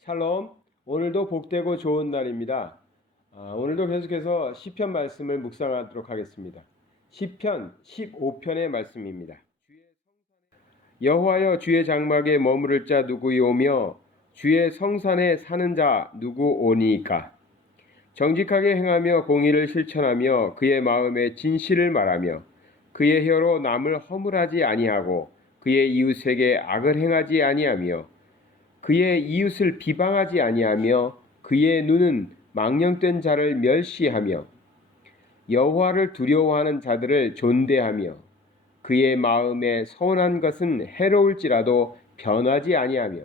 샬롬. 오늘도 복되고 좋은 날입니다. 오늘도 계속해서 시편 말씀을 묵상하도록 하겠습니다. 시편 15편의 말씀입니다. 여호와여, 주의 장막에 머무를 자 누구이오며 주의 성산에 사는 자 누구오니이까. 정직하게 행하며 공의를 실천하며 그의 마음에 진실을 말하며 그의 혀로 남을 허물하지 아니하고 그의 이웃에게 악을 행하지 아니하며 그의 이웃을 비방하지 아니하며 그의 눈은 망령된 자를 멸시하며 여호와를 두려워하는 자들을 존대하며 그의 마음에 선한 것은 해로울지라도 변하지 아니하며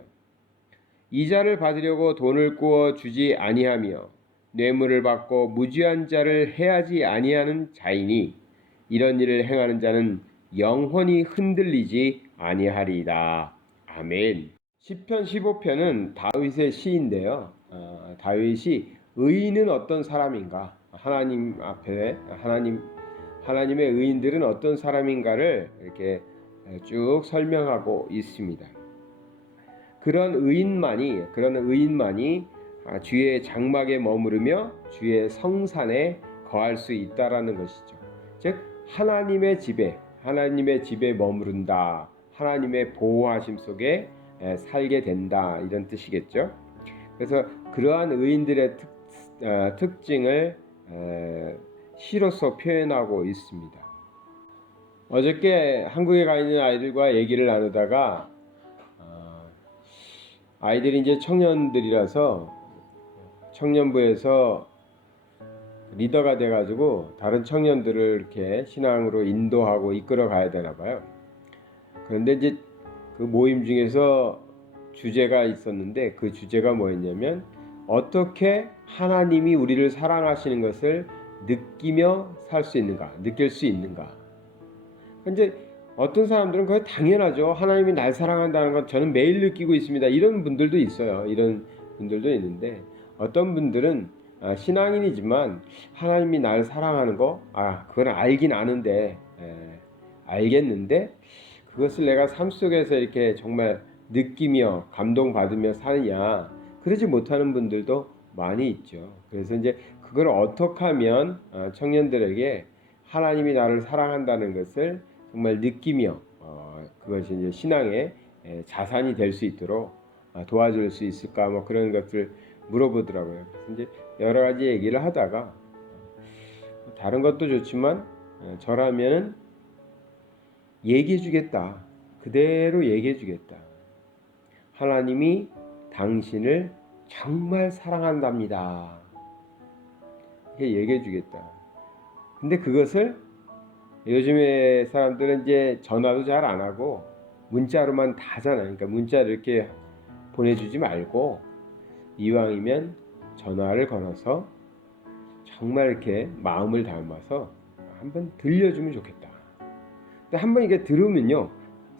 이자를 받으려고 돈을 구워 주지 아니하며 뇌물을 받고 무지한 자를 해하지 아니하는 자이니 이런 일을 행하는 자는 영원히 흔들리지 아니하리이다. 아멘. 시편 15편은 다윗의 시인데요. 다윗이 의인은 어떤 사람인가, 하나님 앞에 하나님의 의인들은 어떤 사람인가를 이렇게 쭉 설명하고 있습니다. 그런 의인만이 주의 장막에 머무르며 주의 성산에 거할 수 있다라는 것이죠. 즉 하나님의 집에 머무른다. 하나님의 보호하심 속에 살게 된다, 이런 뜻이겠죠. 그래서 그러한 의인들의 특징을 시로서 표현하고 있습니다. 어저께 한국에 가 있는 아이들과 얘기를 나누다가 아이들이 이제 청년들이라서 청년부에서 리더가 돼가지고 다른 청년들을 이렇게 신앙으로 인도하고 이끌어 가야 되나 봐요. 그런데 이제 그 모임 중에서 주제가 있었는데 그 주제가 뭐였냐면 어떻게 하나님이 우리를 사랑하시는 것을 느끼며 살 수 있는가, 느낄 수 있는가. 이제 어떤 사람들은 그게 당연하죠. 하나님이 날 사랑한다는 건 저는 매일 느끼고 있습니다. 이런 분들도 있어요. 이런 분들도 있는데 어떤 분들은 신앙인이지만 하나님이 날 사랑하는 거, 그건 알긴 아는데, 알겠는데 그것을 내가 삶 속에서 이렇게 정말 느끼며 감동받으며 사느냐, 그러지 못하는 분들도 많이 있죠. 그래서 이제 그걸 어떻게 하면 청년들에게 하나님이 나를 사랑한다는 것을 정말 느끼며 그것이 이제 신앙의 자산이 될 수 있도록 도와줄 수 있을까, 뭐 그런 것을 물어보더라고요. 그래서 이제 여러 가지 얘기를 하다가 다른 것도 좋지만 저라면은 얘기해주겠다. 그대로 얘기해주겠다. 하나님이 당신을 정말 사랑한답니다. 이렇게 얘기해주겠다. 근데 그것을 요즘에 사람들은 이제 전화도 잘 안 하고 문자로만 다 하잖아요. 그러니까 문자를 이렇게 보내주지 말고 이왕이면 전화를 걸어서 정말 이렇게 마음을 담아서 한번 들려주면 좋겠다. 근데 한번 이게 들으면요,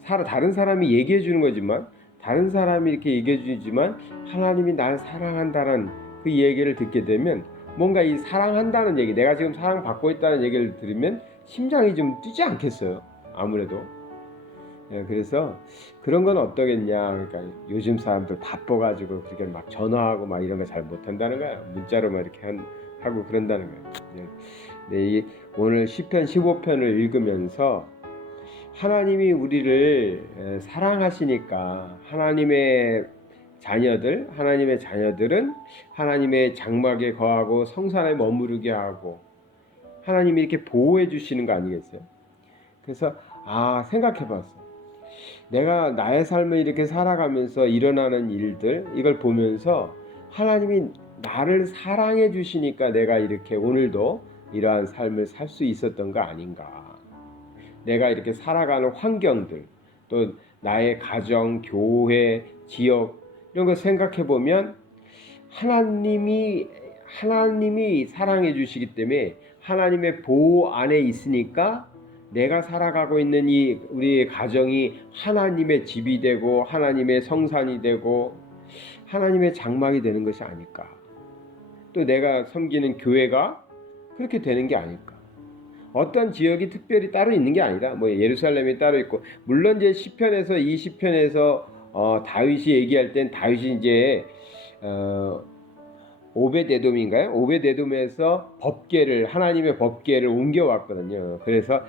다른 사람이 얘기해 주는 거지만, 다른 사람이 이렇게 얘기해 주지만 하나님이 날 사랑한다는 그 얘기를 듣게 되면 뭔가 이 사랑한다는 얘기, 내가 지금 사랑받고 있다는 얘기를 들으면 심장이 좀 뛰지 않겠어요? 아무래도. 그래서 그런 건 어떠겠냐. 그러니까 요즘 사람들 바빠가지고 그렇게 막 전화하고 막 이런 거 잘 못한다는 거야. 문자로만 이렇게 하고 그런다는 거야. 네, 오늘 시편 15편을 읽으면서 하나님이 우리를 사랑하시니까 하나님의 자녀들은 하나님의 장막에 거하고 성산에 머무르게 하고 하나님이 이렇게 보호해 주시는 거 아니겠어요? 그래서 생각해 봤어. 내가 나의 삶을 이렇게 살아가면서 일어나는 일들, 이걸 보면서 하나님이 나를 사랑해 주시니까 내가 이렇게 오늘도 이러한 삶을 살 수 있었던 거 아닌가. 내가 이렇게 살아가는 환경들, 또 나의 가정, 교회, 지역, 이런 거 생각해 보면 하나님이 사랑해 주시기 때문에 하나님의 보호 안에 있으니까 내가 살아가고 있는 이 우리의 가정이 하나님의 집이 되고 하나님의 성산이 되고 하나님의 장막이 되는 것이 아닐까. 또 내가 섬기는 교회가 그렇게 되는 게 아닐까. 어떤 지역이 특별히 따로 있는 게 아니라 뭐 예루살렘이 따로 있고, 물론 이제 시편에서 이 시편에서 다윗이 얘기할 땐 다윗이 이제 오벳에돔인가요? 오벳에돔에서 법궤를 하나님의 법궤를 옮겨왔거든요. 그래서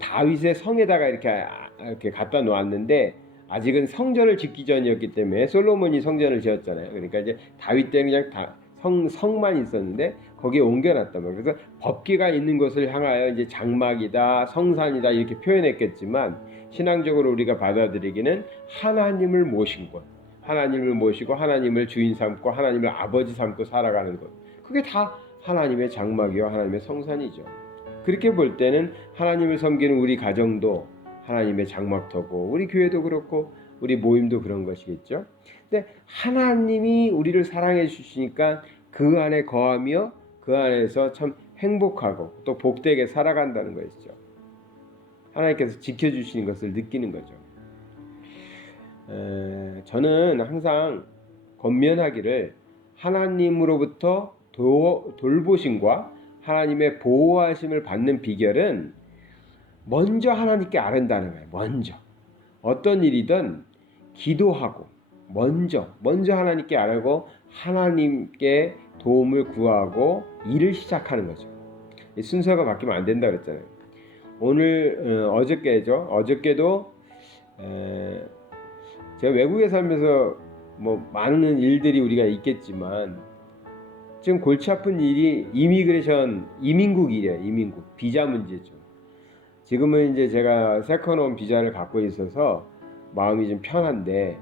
다윗의 성에다가 이렇게 갖다 놓았는데 아직은 성전을 짓기 전이었기 때문에 솔로몬이 성전을 지었잖아요. 그러니까 이제 다윗 때는 그냥 성만 있었는데 거기에 옮겨놨단 말이에요. 그래서 법궤가 있는 곳을 향하여 이제 장막이다, 성산이다 이렇게 표현했겠지만 신앙적으로 우리가 받아들이기는 하나님을 모신 곳, 하나님을 모시고 하나님을 주인 삼고 하나님을 아버지 삼고 살아가는 것, 그게 다 하나님의 장막이요 하나님의 성산이죠. 그렇게 볼 때는 하나님을 섬기는 우리 가정도 하나님의 장막터고 우리 교회도 그렇고 우리 모임도 그런 것이겠죠. 근데 하나님이 우리를 사랑해 주시니까 그 안에 거하며 그 안에서 참 행복하고 또 복되게 살아간다는 것이죠. 하나님께서 지켜주시는 것을 느끼는 거죠. 저는 항상 권면하기를 하나님으로부터 돌보심과 하나님의 보호하심을 받는 비결은 먼저 하나님께 아른다는 거예요. 먼저 어떤 일이든 기도하고 먼저 하나님께 아뢰고 하나님께 도움을 구하고 일을 시작하는 거죠. 순서가 바뀌면 안 된다 그랬잖아요. 오늘 어저께죠. 어저께도 제가 외국에 살면서 뭐 많은 일들이 우리가 있겠지만 지금 골치 아픈 일이 이민국 일이에요. 이민국 비자 문제죠. 지금은 이제 제가 세컨홈 비자를 갖고 있어서 마음이 좀 편한데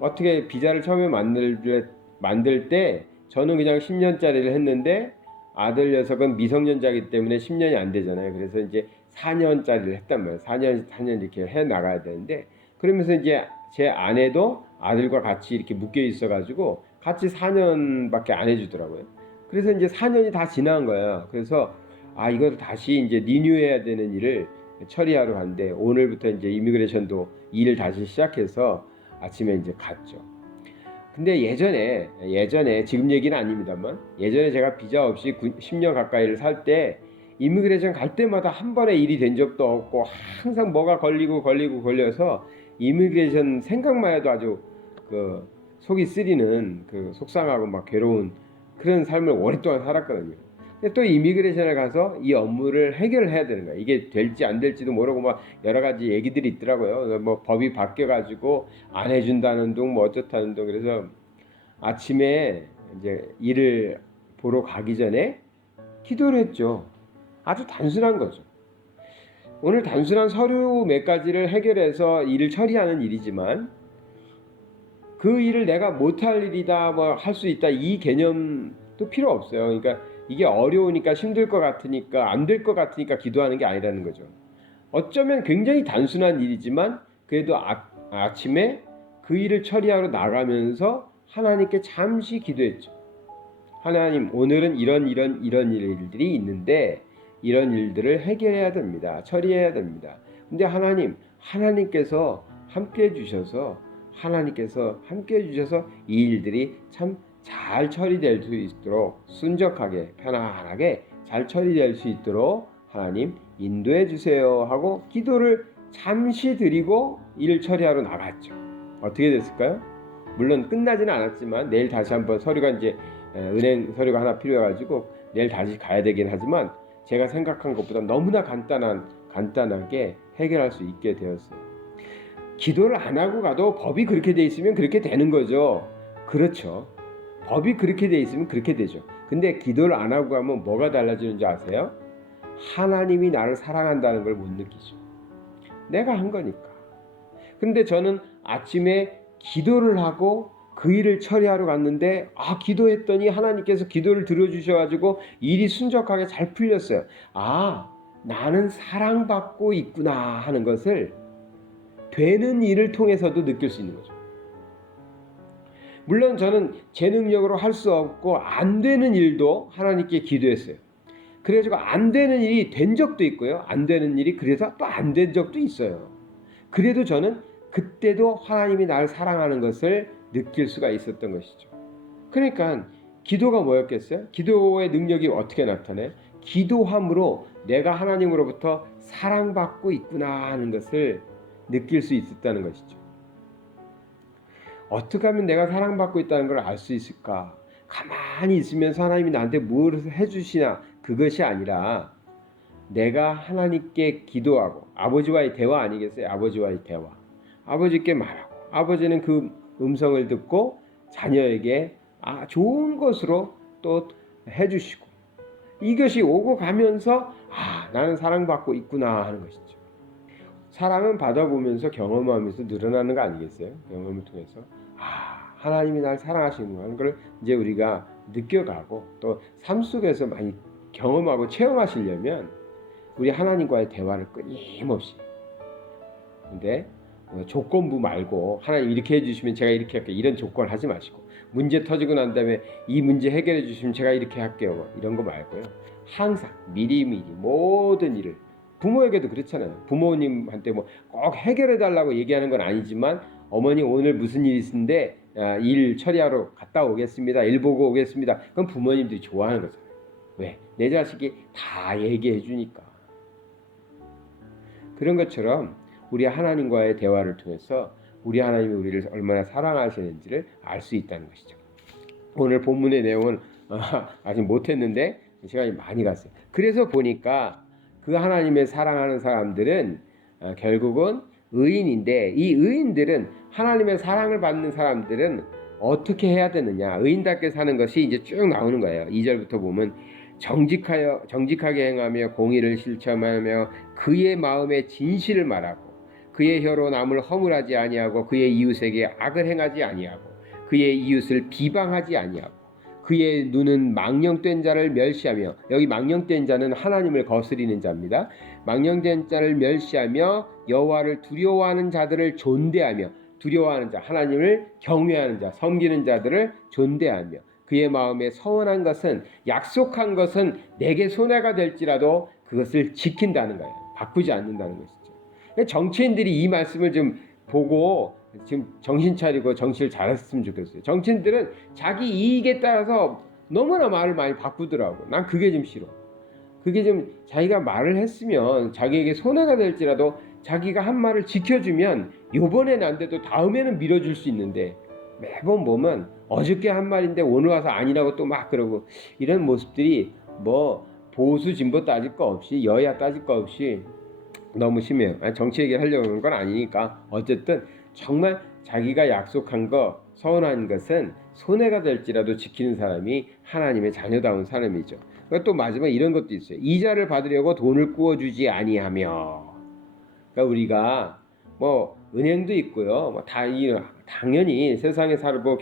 어떻게 비자를 처음에 만들 때 저는 그냥 10년짜리를 했는데 아들 녀석은 미성년자이기 때문에 10년이 안 되잖아요. 그래서 이제 4년짜리를 했단 말이에요. 4년 이렇게 해 나가야 되는데 그러면서 이제 제 아내도 아들과 같이 이렇게 묶여 있어가지고 같이 4년밖에 안 해주더라고요. 그래서 이제 4년이 다 지난 거예요. 그래서 이걸 다시 이제 리뉴해야 되는 일을 처리하러 갔는데 오늘부터 이제 이미그레이션도 일을 다시 시작해서 아침에 이제 갔죠. 근데 예전에 지금 얘기는 아닙니다만 예전에 제가 비자 없이 10년 가까이를 살 때 이미그레이션 갈 때마다 한 번에 일이 된 적도 없고 항상 뭐가 걸려서 이미그레이션 생각만 해도 아주 그 속이 쓰리는 그 속상하고 막 괴로운 그런 삶을 오랫동안 살았거든요. 근데 또 이미그레이션을 가서 이 업무를 해결해야 되는 거야. 이게 될지 안 될지도 모르고 막 여러 가지 얘기들이 있더라고요. 뭐 법이 바뀌어가지고 안 해준다는 둥, 뭐 어쩌다는 둥. 그래서 아침에 이제 일을 보러 가기 전에 기도를 했죠. 아주 단순한 거죠. 오늘 단순한 서류 몇 가지를 해결해서 일을 처리하는 일이지만 그 일을 내가 못할 일이다, 뭐 할 수 있다 이 개념도 필요 없어요. 그러니까 이게 어려우니까 힘들 것 같으니까 안 될 것 같으니까 기도하는 게 아니라는 거죠. 어쩌면 굉장히 단순한 일이지만 그래도 아침에 그 일을 처리하러 나가면서 하나님께 잠시 기도했죠. 하나님, 오늘은 이런 일들이 있는데 이런 일들을 해결해야 됩니다. 처리해야 됩니다. 근데 하나님께서 함께 해주셔서 이 일들이 참 잘 처리될 수 있도록 순적하게 편안하게 잘 처리될 수 있도록 하나님 인도해 주세요 하고 기도를 잠시 드리고 일 처리하러 나갔죠. 어떻게 됐을까요? 물론 끝나지는 않았지만 내일 다시 한번 서류가 이제 은행 서류가 하나 필요해가지고 내일 다시 가야 되긴 하지만 제가 생각한 것보다 너무나 간단하게 해결할 수 있게 되었어요. 기도를 안 하고 가도 법이 그렇게 돼 있으면 그렇게 되는 거죠. 그렇죠. 법이 그렇게 돼 있으면 그렇게 되죠. 근데 기도를 안 하고 가면 뭐가 달라지는지 아세요? 하나님이 나를 사랑한다는 걸 못 느끼죠. 내가 한 거니까. 근데 저는 아침에 기도를 하고 그 일을 처리하러 갔는데 기도했더니 하나님께서 기도를 들어주셔가지고 일이 순적하게 잘 풀렸어요. 나는 사랑받고 있구나 하는 것을 되는 일을 통해서도 느낄 수 있는 거죠. 물론 저는 제 능력으로 할 수 없고 안 되는 일도 하나님께 기도했어요. 그래가지고 안 되는 일이 된 적도 있고요. 안 되는 일이 그래서 또 안 된 적도 있어요. 그래도 저는 그때도 하나님이 나를 사랑하는 것을 느낄 수가 있었던 것이죠. 그러니까 기도가 뭐였겠어요? 기도의 능력이 어떻게 나타나요? 기도함으로 내가 하나님으로부터 사랑받고 있구나 하는 것을 느낄 수 있었다는 것이죠. 어떻게 하면 내가 사랑받고 있다는 걸 알 수 있을까? 가만히 있으면서 하나님이 나한테 무엇을 해주시나, 그것이 아니라 내가 하나님께 기도하고, 아버지와의 대화 아니겠어요? 아버지와의 대화. 아버지께 말하고, 아버지는 그 음성을 듣고 자녀에게 좋은 것으로 또 해주시고, 이것이 오고 가면서 나는 사랑받고 있구나 하는 것이죠. 사랑은 받아보면서 경험하면서 늘어나는 거 아니겠어요? 경험을 통해서 하나님이 날 사랑하시는 걸 이제 우리가 느껴가고 또 삶 속에서 많이 경험하고 체험하시려면 우리 하나님과의 대화를 끊임없이, 근데 조건부 말고 하나님 이렇게 해주시면 제가 이렇게 할게요, 이런 조건 하지 마시고, 문제 터지고 난 다음에 이 문제 해결해 주시면 제가 이렇게 할게요, 이런 거 말고요. 항상 미리미리 모든 일을, 부모에게도 그렇잖아요. 부모님한테 뭐 꼭 해결해 달라고 얘기하는 건 아니지만, 어머니 오늘 무슨 일 있는데 일 처리하러 갔다 오겠습니다, 일 보고 오겠습니다. 그럼 부모님들이 좋아하는 거잖아요. 왜? 내 자식이 다 얘기해 주니까. 그런 것처럼 우리 하나님과의 대화를 통해서 우리 하나님이 우리를 얼마나 사랑하시는지를 알 수 있다는 것이죠. 오늘 본문의 내용은 아직 못했는데 시간이 많이 갔어요. 그래서 보니까 그 하나님의 사랑하는 사람들은 결국은 의인인데, 이 의인들은, 하나님의 사랑을 받는 사람들은 어떻게 해야 되느냐, 의인답게 사는 것이 이제 쭉 나오는 거예요. 2절부터 보면 정직하게 행하며 공의를 실천하며 그의 마음에 진실을 말하고 그의 혀로 남을 허물하지 아니하고 그의 이웃에게 악을 행하지 아니하고 그의 이웃을 비방하지 아니하고 그의 눈은 망령된 자를 멸시하며, 여기 망령된 자는 하나님을 거스리는 자입니다. 망령된 자를 멸시하며 여호와를 두려워하는 자들을 존대하며, 두려워하는 자, 하나님을 경외하는 자, 섬기는 자들을 존대하며 그의 마음에 서원한 것은, 약속한 것은 내게 손해가 될지라도 그것을 지킨다는 거예요. 바꾸지 않는다는 것이죠. 정치인들이 이 말씀을 좀 보고 지금 정신 차리고 정치를 잘했으면 좋겠어요. 정치인들은 자기 이익에 따라서 너무나 말을 많이 바꾸더라고. 난 그게 좀 싫어. 그게 좀, 자기가 말을 했으면 자기에게 손해가 될지라도 자기가 한 말을 지켜주면 요번엔 안 돼도 다음에는 밀어줄 수 있는데, 매번 보면 어저께 한 말인데 오늘 와서 아니라고 또 막 그러고, 이런 모습들이 뭐 보수 진보 따질 거 없이, 여야 따질 거 없이 너무 심해요. 정치 얘기를 하려고 하는 건 아니니까. 어쨌든 정말 자기가 약속한 거, 서운한 것은 손해가 될지라도 지키는 사람이 하나님의 자녀다운 사람이죠. 또 마지막 이런 것도 있어요. 이자를 받으려고 돈을 구워주지 아니하며. 그러니까 우리가 뭐 은행도 있고요. 뭐 당연히 세상에 살고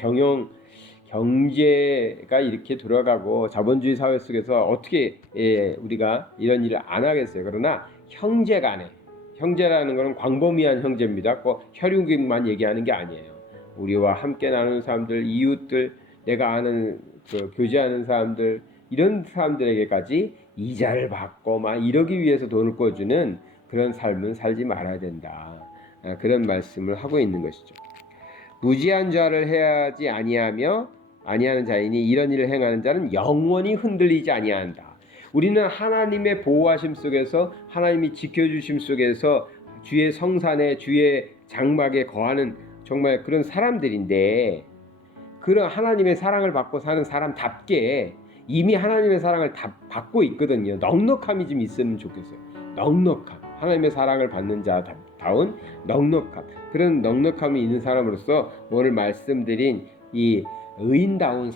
경제가 이렇게 돌아가고 자본주의 사회 속에서 어떻게 우리가 이런 일을 안 하겠어요. 그러나 형제간에, 형제라는 것은 광범위한 형제입니다. 꼭 혈육만 얘기하는 게 아니에요. 우리와 함께 나누는 사람들, 이웃들, 내가 아는 교제하는 사람들, 이런 사람들에게까지 이자를 받고 막 이러기 위해서 돈을 꿔주는 그런 삶은 살지 말아야 된다. 그런 말씀을 하고 있는 것이죠. 무지한 자를 해하지 아니하는 자이니 이런 일을 행하는 자는 영원히 흔들리지 아니한다. 우리는 하나님의 보호하심 속에서, 하나님이 지켜주심 속에서 주의 성산에, 주의 장막에 거하는 정말 그런 사람들인데, 그런 하나님의 사랑을 받고 사는 사람답게 이미 하나님의 사랑을 다 받고 있거든요. 넉넉함이 좀 있으면 좋겠어요. 넉넉함, 하나님의 사랑을 받는 자다운 넉넉함, 그런 넉넉함이 있는 사람으로서 오늘 말씀드린 이 의인다운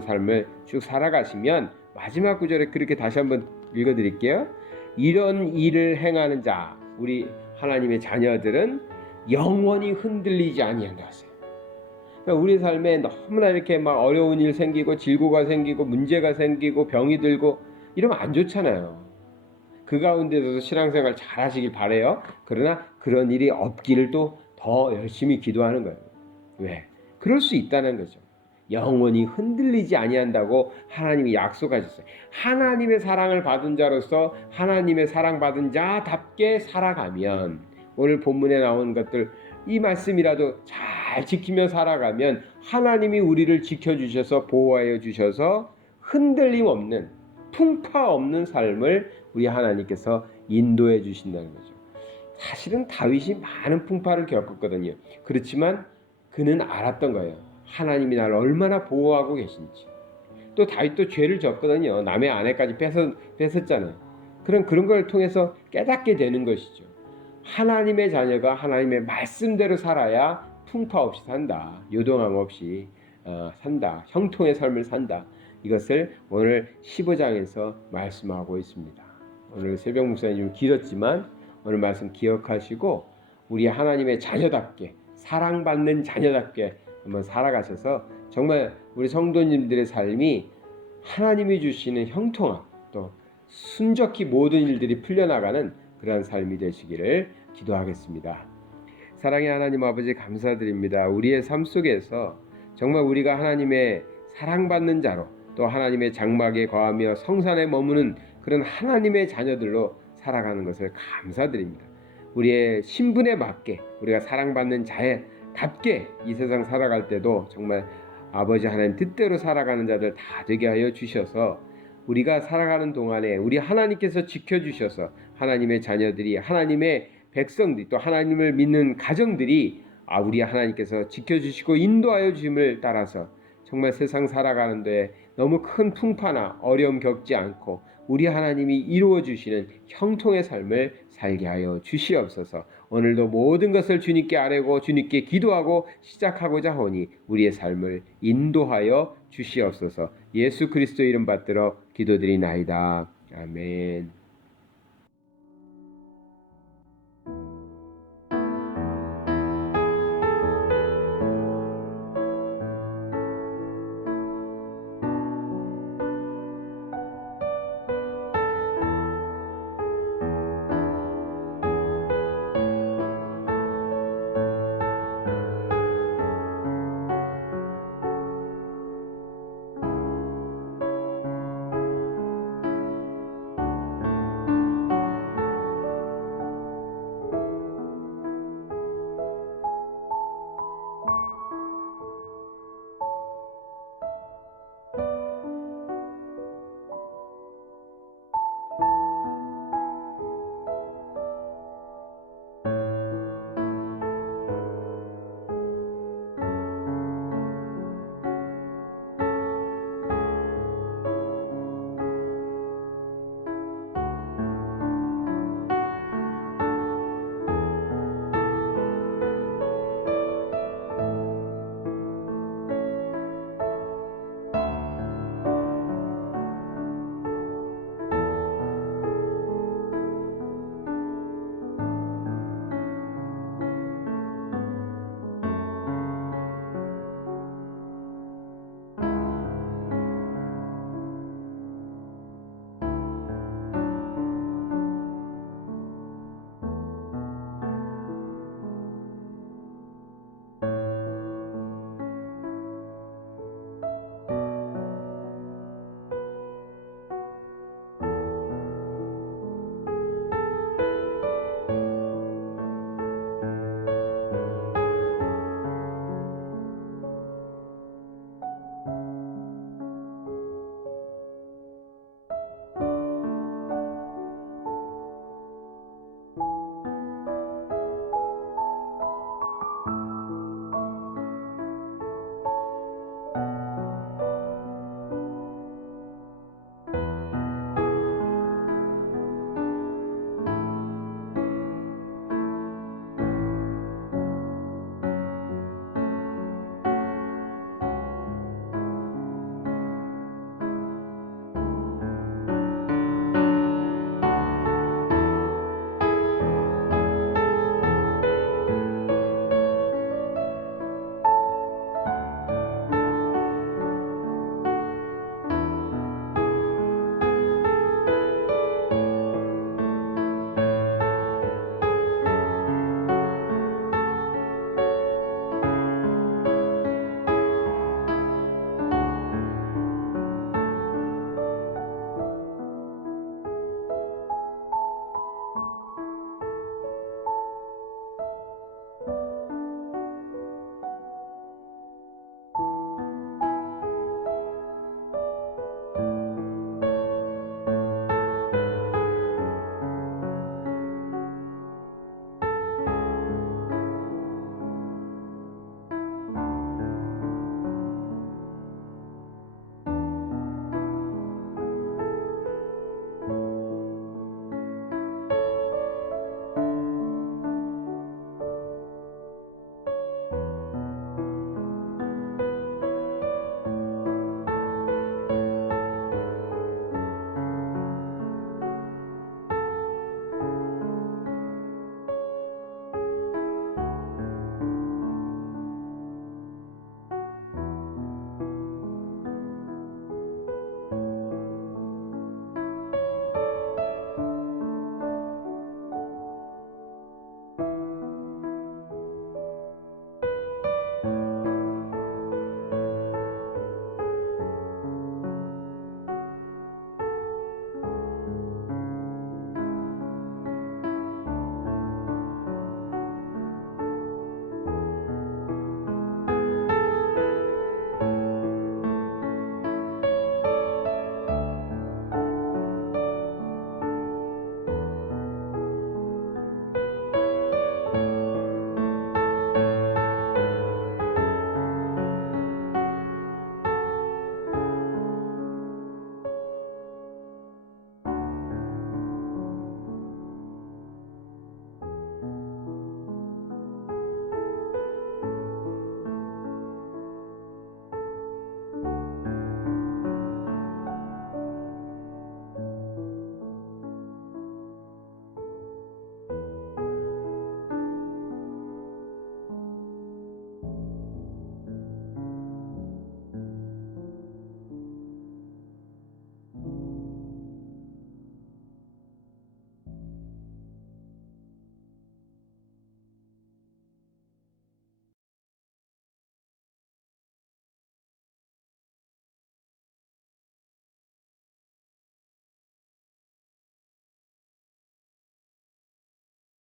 삶을 쭉 살아가시면, 마지막 구절에 그렇게 다시 한번 읽어드릴게요. 이런 일을 행하는 자, 우리 하나님의 자녀들은 영원히 흔들리지 아니한다 하세요. 그러니까 우리 삶에 너무나 이렇게 막 어려운 일 생기고 질고가 생기고 문제가 생기고 병이 들고 이러면 안 좋잖아요. 그 가운데서도 신앙생활 잘 하시길 바라요. 그러나 그런 일이 없기를 또 더 열심히 기도하는 거예요. 왜? 그럴 수 있다는 거죠. 영원히 흔들리지 아니한다고 하나님이 약속하셨어요. 하나님의 사랑을 받은 자로서 하나님의 사랑받은 자답게 살아가면, 오늘 본문에 나온 것들, 이 말씀이라도 잘 지키며 살아가면 하나님이 우리를 지켜주셔서 보호하여 주셔서 흔들림 없는, 풍파 없는 삶을 우리 하나님께서 인도해 주신다는 거죠. 사실은 다윗이 많은 풍파를 겪었거든요. 그렇지만 그는 알았던 거예요. 하나님이 나를 얼마나 보호하고 계신지. 또 다윗도 죄를 졌거든요. 남의 아내까지 뺏었잖아요. 그런 걸 통해서 깨닫게 되는 것이죠. 하나님의 자녀가 하나님의 말씀대로 살아야 풍파 없이 산다. 요동함 없이 산다. 형통의 삶을 산다. 이것을 오늘 15장에서 말씀하고 있습니다. 오늘 새벽 묵상이 좀 길었지만 오늘 말씀 기억하시고 우리 하나님의 자녀답게 사랑받는 자녀답게 한번 살아가셔서 정말 우리 성도님들의 삶이 하나님이 주시는 형통함 또 순적히 모든 일들이 풀려나가는 그러한 삶이 되시기를 기도하겠습니다. 사랑의 하나님 아버지 감사드립니다. 우리의 삶 속에서 정말 우리가 하나님의 사랑받는 자로 또 하나님의 장막에 거하며 성산에 머무는 그런 하나님의 자녀들로 살아가는 것을 감사드립니다. 우리의 신분에 맞게 우리가 사랑받는 자답게 이 세상 살아갈 때도 정말 아버지 하나님 뜻대로 살아가는 자들 다 되게 하여 주셔서 우리가 살아가는 동안에 우리 하나님께서 지켜주셔서 하나님의 자녀들이 하나님의 백성들이 또 하나님을 믿는 가정들이 우리 하나님께서 지켜주시고 인도하여 주심을 따라서 정말 세상 살아가는 데 너무 큰 풍파나 어려움 겪지 않고 우리 하나님이 이루어 주시는 형통의 삶을 살게 하여 주시옵소서. 오늘도 모든 것을 주님께 아뢰고 주님께 기도하고 시작하고자 하오니 우리의 삶을 인도하여 주시옵소서. 예수 그리스도 이름 받들어 기도드리나이다. 아멘.